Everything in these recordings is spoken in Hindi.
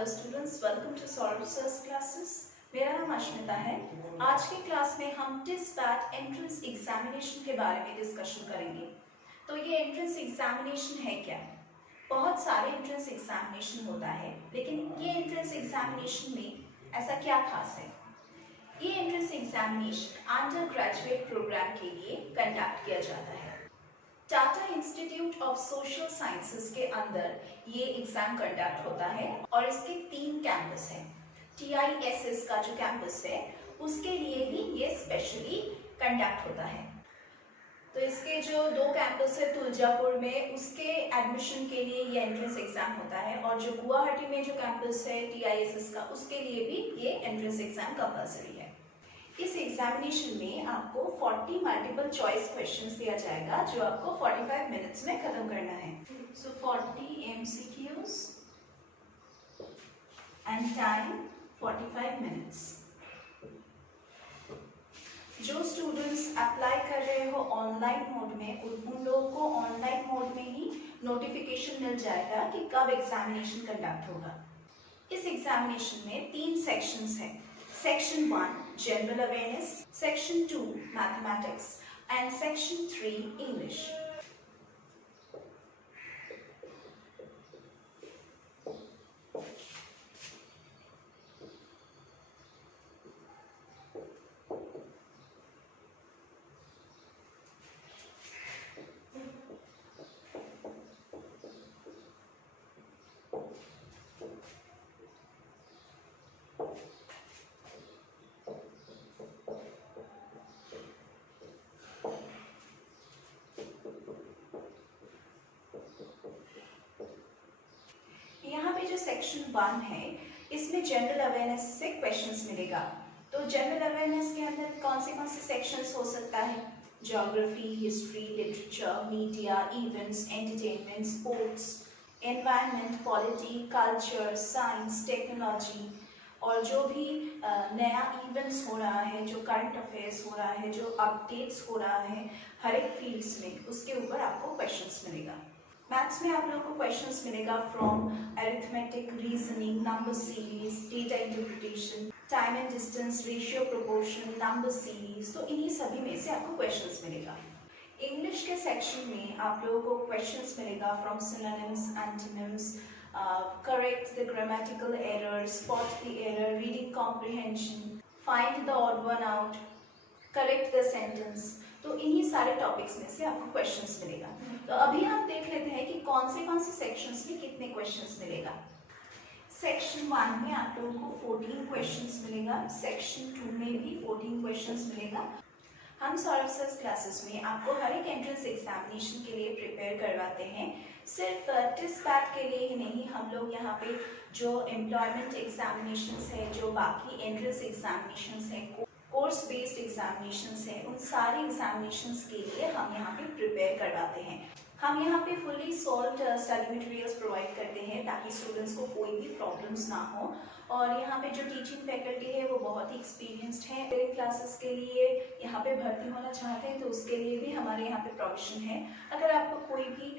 Hello students, welcome to solve search classes. मेरा नाम अश्मिता है। आज के क्लास में हम टिस्पैट एंट्रेंस एग्जामिनेशन के बारे में डिस्कशन करेंगे। तो ये एंट्रेंस एग्जामिनेशन है क्या? बहुत सारे एंट्रेंस एग्जामिनेशन होता है, लेकिन ये एंट्रेंस एग्जामिनेशन में ऐसा क्या खास है? ये entrance examination undergraduate programme के लिए कंडक्ट किया जाता है। Tata Institute of Social Sciences के अंदर ये एग्जाम कंडक्ट होता है और इसके 3 कैंपस हैं। TISS का जो कैंपस है उसके लिए ही ये स्पेशली कंडक्ट होता है। तो इसके जो 2 कैंपस है तुलजापुर में, उसके एडमिशन के लिए ये एंट्रेंस एग्जाम होता है, और जो गुवाहाटी में जो कैंपस है TISS का, उसके लिए भी ये एंट्रेंस एग्जाम कंपल्सरी है। इस एग्जामिनेशन में आपको 40 मल्टीपल चॉइस क्वेश्चंस दिया जाएगा जो आपको 45 मिनट्स में खत्म करना है। सो 40 MCQs एंड टाइम 45 मिनट्स। जो स्टूडेंट्स अप्लाई कर रहे हो ऑनलाइन मोड में, उन लोगों को ऑनलाइन मोड में ही नोटिफिकेशन मिल जाएगा कि कब एग्जामिनेशन कंडक्ट होगा। इस एग्जामिनेशन में 3 सेक्शंस हैं। Section 1 General Awareness, Section 2 Mathematics and Section 3 English. यहाँ पे जो सेक्शन 1 है इसमें जनरल अवेयरनेस से क्वेश्चंस मिलेगा। तो जनरल अवेयरनेस के अंदर कौन से सेक्शंस हो सकता है? Geography, history, literature, media, events, entertainment, sports, environment, polity, culture, science, technology, और जो भी नया इवेंट्स हो रहा है, जो करंट अफेयर्स हो रहा है, जो अपडेट्स हो रहा है हर एक फील्ड्स में, उसके ऊपर आपको क्वेश्चंस मिलेगा। मैथ्स में आप लोगों को क्वेश्चंस मिलेगा from arithmetic, reasoning, number series, data interpretation, time and distance, ratio, proportion, number series. तो इन्हीं सभी में से आपको क्वेश्चंस मिलेगा। इंग्लिश के सेक्शन में आप लोगों को क्वेश्चंस मिलेगा from synonyms, antonyms, correct the grammatical errors, spot the error, reading comprehension, find the odd one out, correct the sentence। तो इन्हीं सारे टॉपिक्स में से आपको क्वेश्चंस मिलेगा। तो अभी हम देख लेते हैं कि कौन से सेक्शंस में कितने क्वेश्चंस मिलेगा। सेक्शन 1 में आप लोगों को 14 क्वेश्चंस मिलेगा। सेक्शन 2 में भी 14 क्वेश्चंस मिलेगा। हम सॉल्व सर्च क्लासेस में आपको हर एक एंट्रेंस एग्जामिनेशन के लिए प्रिपेयर करवाते हैं। सिर्फ टिस्पैट के लिए ही नहीं, हम लोग यहाँ पे जो एम्प्लॉयमेंट एग्जामिनेशंस है, जो बाकी एंट्रेंस एग्जामिनेशंस है, कोर्स बेस्ड एग्जामिनेशंस है, उन सारे एग्जामिनेशंस के लिए हम यहाँ पे प्रिपेयर करवाते हैं। हम यहाँ पे fully solved study materials provide करते हैं ताकि स्टूडेंट्स को कोई भी प्रॉब्लम्स ना हो। और यहाँ पे जो टीचिंग फैकल्टी है वो बहुत ही एक्सपीरियंस्ड है। मेरे क्लासेस के लिए यहाँ पे भर्ती होना चाहते हैं तो उसके लिए भी हमारे यहाँ पे प्रोविजन है। अगर आपको कोई भी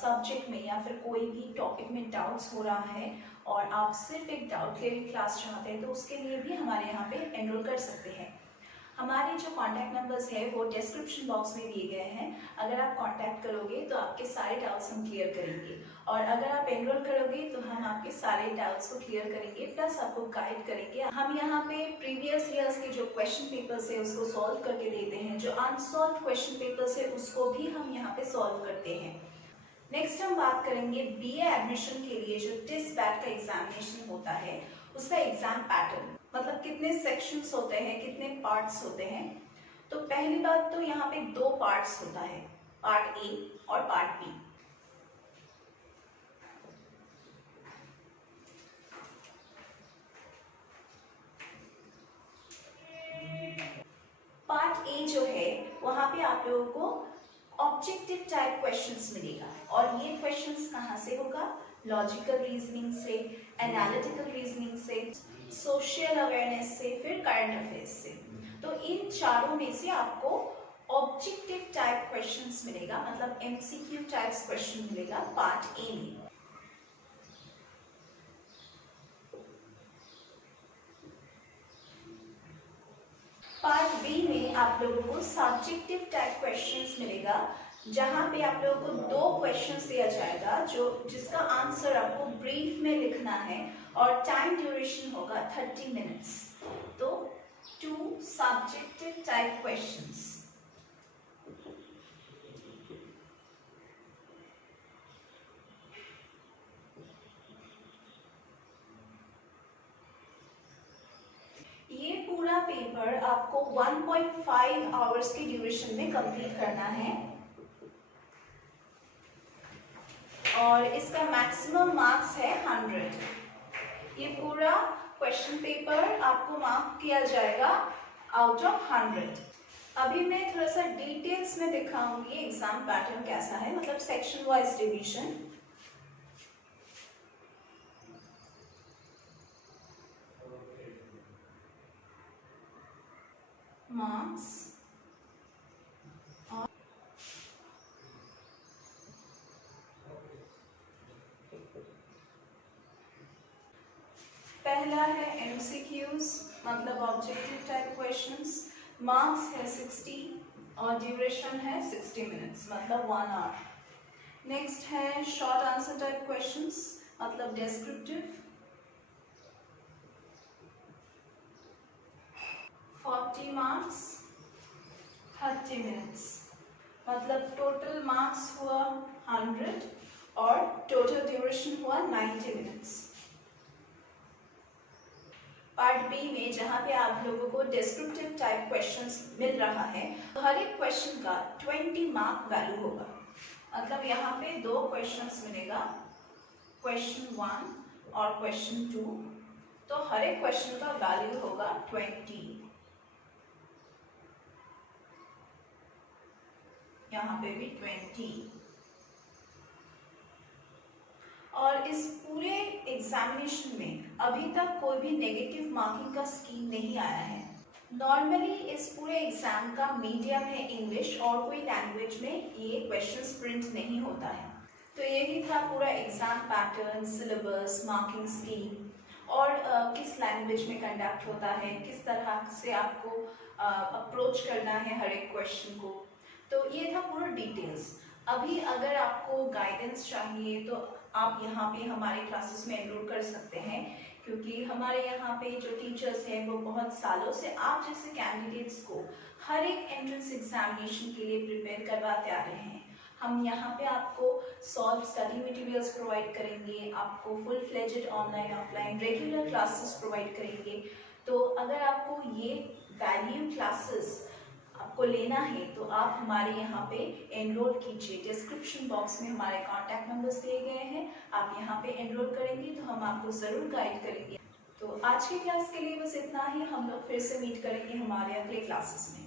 सब्जेक्ट में या फिर कोई भी टॉपिक में डाउट्स हो रहा है और आप सिर्फ एक डाउट क्लियरिंग क्लास चाहते हैं तो उसके लिए भी हमारे यहाँ पे एनरोल कर सकते हैं। हमारे जो कॉन्टैक्ट नंबर्स है वो डिस्क्रिप्शन बॉक्स में दिए गए हैं। अगर आप कॉन्टैक्ट करोगे तो आपके सारे डाउट्स हम क्लियर करेंगे, और अगर आप एनरोल करोगे तो हम आपके सारे डाउट्स को क्लियर करेंगे, प्लस आपको गाइड करेंगे। हम यहाँ पे प्रीवियस ईयर्स के जो क्वेश्चन पेपर्स है उसको सॉल्व करके देते हैं। जो अनसॉल्व क्वेश्चन पेपर्स है उसको भी हम यहाँ पे सॉल्व करते हैं। नेक्स्ट हम बात करेंगे BA एडमिशन के लिए जो टिस्पैट का एग्जामिनेशन होता है उसका एग्जाम पैटर्न, मतलब कितने सेक्शंस होते हैं, कितने पार्ट्स होते हैं। तो पहली बात तो यहाँ पे 2 पार्ट्स होता है, पार्ट A और पार्ट B। पार्ट A जो है वहां पे आप लोगों को ऑब्जेक्टिव टाइप क्वेश्चंस मिलेगा, और ये क्वेश्चंस कहाँ से होगा? लॉजिकल रीजनिंग से, एनालिटिकल रीजनिंग से, सोशल अवेयरनेस से, फिर करंट अफेयर्स से। तो इन चारों में से आपको ऑब्जेक्टिव टाइप क्वेश्चंस मिलेगा, मतलब MCQ टाइप्स क्वेश्चन मिलेगा पार्ट ए में। पार्ट बी में आप लोगों को सब्जेक्टिव टाइप क्वेश्चंस मिलेगा, जहाँ पे आप लोगों को 2 क्वेश्चंस दिया जाएगा जिसका आंसर आपको ब्रीफ में लिखना है और टाइम ड्यूरेशन होगा 30 मिनट्स। तो 2 सब्जेक्टिव टाइप क्वेश्चंस। ये पूरा पेपर आपको 1.5 आवर्स के ड्यूरेशन में कंप्लीट करना है और इसका मैक्सिमम मार्क्स है 100। ये पूरा क्वेश्चन पेपर आपको मार्क किया जाएगा आउट ऑफ 100। अभी मैं थोड़ा सा डिटेल्स में दिखाऊंगी एग्जाम पैटर्न कैसा है, मतलब सेक्शन वाइज डिवीजन। मार्क्स और पहला है MCQs, मतलब ऑब्जेक्टिव टाइप क्वेश्चंस। मार्क्स है 60 और ड्यूरेशन है 60 मिनट्स, मतलब 1 आवर। नेक्स्ट है शॉर्ट आंसर टाइप क्वेश्चंस, मतलब डिस्क्रिप्टिव, 40 मार्क्स 30 मिनट्स, मतलब टोटल मार्क्स हुआ 100 और टोटल ड्यूरेशन हुआ 90 मिनट्स। पार्ट बी में जहाँ पे आप लोगों को डिस्क्रिप्टिव टाइप क्वेश्चंस मिल रहा है, हर एक क्वेश्चन का 20 मार्क वैल्यू होगा। मतलब यहाँ पे 2 क्वेश्चंस मिलेगा, क्वेश्चन 1 और क्वेश्चन 2, तो हर एक क्वेश्चन का वैल्यू होगा 20। यहाँ पे भी 20। और इस पूरे एग्जामिनेशन में अभी तक कोई भी नेगेटिव मार्किंग का स्कीम नहीं आया है। नॉर्मली इस पूरे एग्जाम का मीडियम है इंग्लिश और कोई लैंग्वेज में ये क्वेश्चंस प्रिंट नहीं होता है। तो यही था पूरा exam pattern, syllabus, marking scheme और किस लैंग्वेज में कंडक्ट होता है, किस तरह से आपको अप्रोच करना है हर एक क्वेश्चन को। तो ये था पूरा डिटेल्स। अभी अगर आपको गाइडेंस चाहिए तो आप यहाँ पे हमारे क्लासेस में एनरोल कर सकते हैं, क्योंकि हमारे यहाँ पे जो टीचर्स हैं वो बहुत सालों से आप जैसे कैंडिडेट्स को हर एक एंट्रेंस एग्जामिनेशन के लिए प्रिपेयर करवाते आ रहे हैं। हम यहाँ पे आपको सॉल्व स्टडी मटेरियल्स प्रोवाइड करेंगे, आपको full fledged online offline regular classes provide करेंगे। तो अगर आपको ये वैल्यू क्लासेस आपको लेना है तो आप हमारे यहाँ पे एनरोल कीजिए। डिस्क्रिप्शन बॉक्स में हमारे कॉन्टैक्ट नंबर्स दिए गए हैं, आप यहाँ पे एनरोल करेंगे तो हम आपको ज़रूर गाइड करेंगे। तो आज की क्लास के लिए बस इतना ही, हम लोग फिर से मीट करेंगे हमारे अगले क्लासेस में।